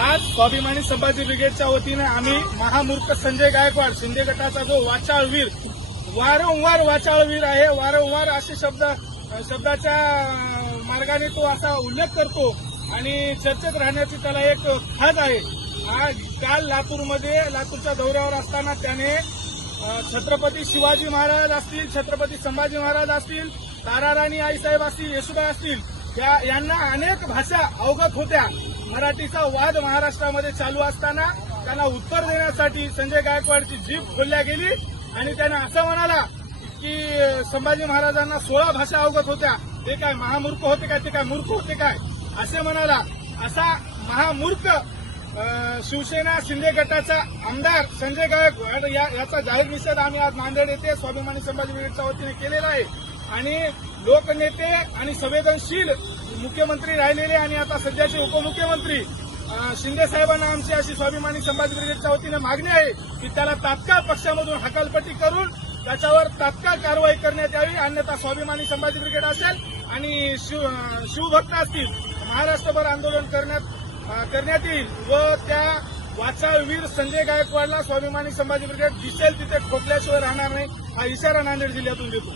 आज स्वाभिमानी संभाजी ब्रिगेडच्या वतीने आम्ही महामूर्ख संजय गायकवाड शिंदे गटाचा जो वाचाळवीर वारंवार वाचाळवीर आहे, वारंवार असे शब्दाच्या मार्गाने तो असा उल्लेख करतो आणि चर्चेत राहण्याची त्याला एक खाज आहे. आज काल लातूरच्या दौऱ्यावर असताना त्याने छत्रपती शिवाजी महाराज असतील, छत्रपती संभाजी महाराज असतील, ताराराणी आईसाहेब असतील, येशुबाई असतील, यांना अनेक भाषा अवगत होत्या. मराठीचा वाद महाराष्ट्रामध्ये चालू असताना त्यांना उत्तर देण्यासाठी संजय गायकवाडची जीभ खोलल्या गेली आणि त्याने असं म्हणाला की संभाजी महाराजांना 16 भाषा अवगत होत्या. ते काय महामूर्ख होते काय, ते काय मूर्ख होते काय असे म्हणाला. असा महामूर्ख शिवसेना शिंदे गटाचा आमदार संजय गायकवाड याचा जाहीर निषेध आम्ही आज नांदेड येथे स्वाभिमानी संभाजी ब्रिगेडच्या वतीने केलेला आहे. आणि लोकनेते आणि संवेदनशील मुख्यमंत्री राहिलेले आणि आता सध्याचे उपमुख्यमंत्री शिंदे साहेबांना आमची अशी स्वाभिमानी संभाजी ब्रिगेडच्या वतीने मागणी आहे की त्याला तात्काळ पक्षामधून हकालपट्टी करून त्याच्यावर तात्काळ कारवाई करण्यात यावी. अन्यथा स्वाभिमानी संभाजी ब्रिगेड असेल आणि शिवभक्त असतील महाराष्ट्रभर आंदोलन करण्यात येईल व त्या वाचाळवीर संजय गायकवाडला स्वाभिमानी संभाजी ब्रिगेड दिसेल तिथे खोकल्याशिवाय राहणार नाही हा इशारा नांदेड जिल्ह्यातून देतो.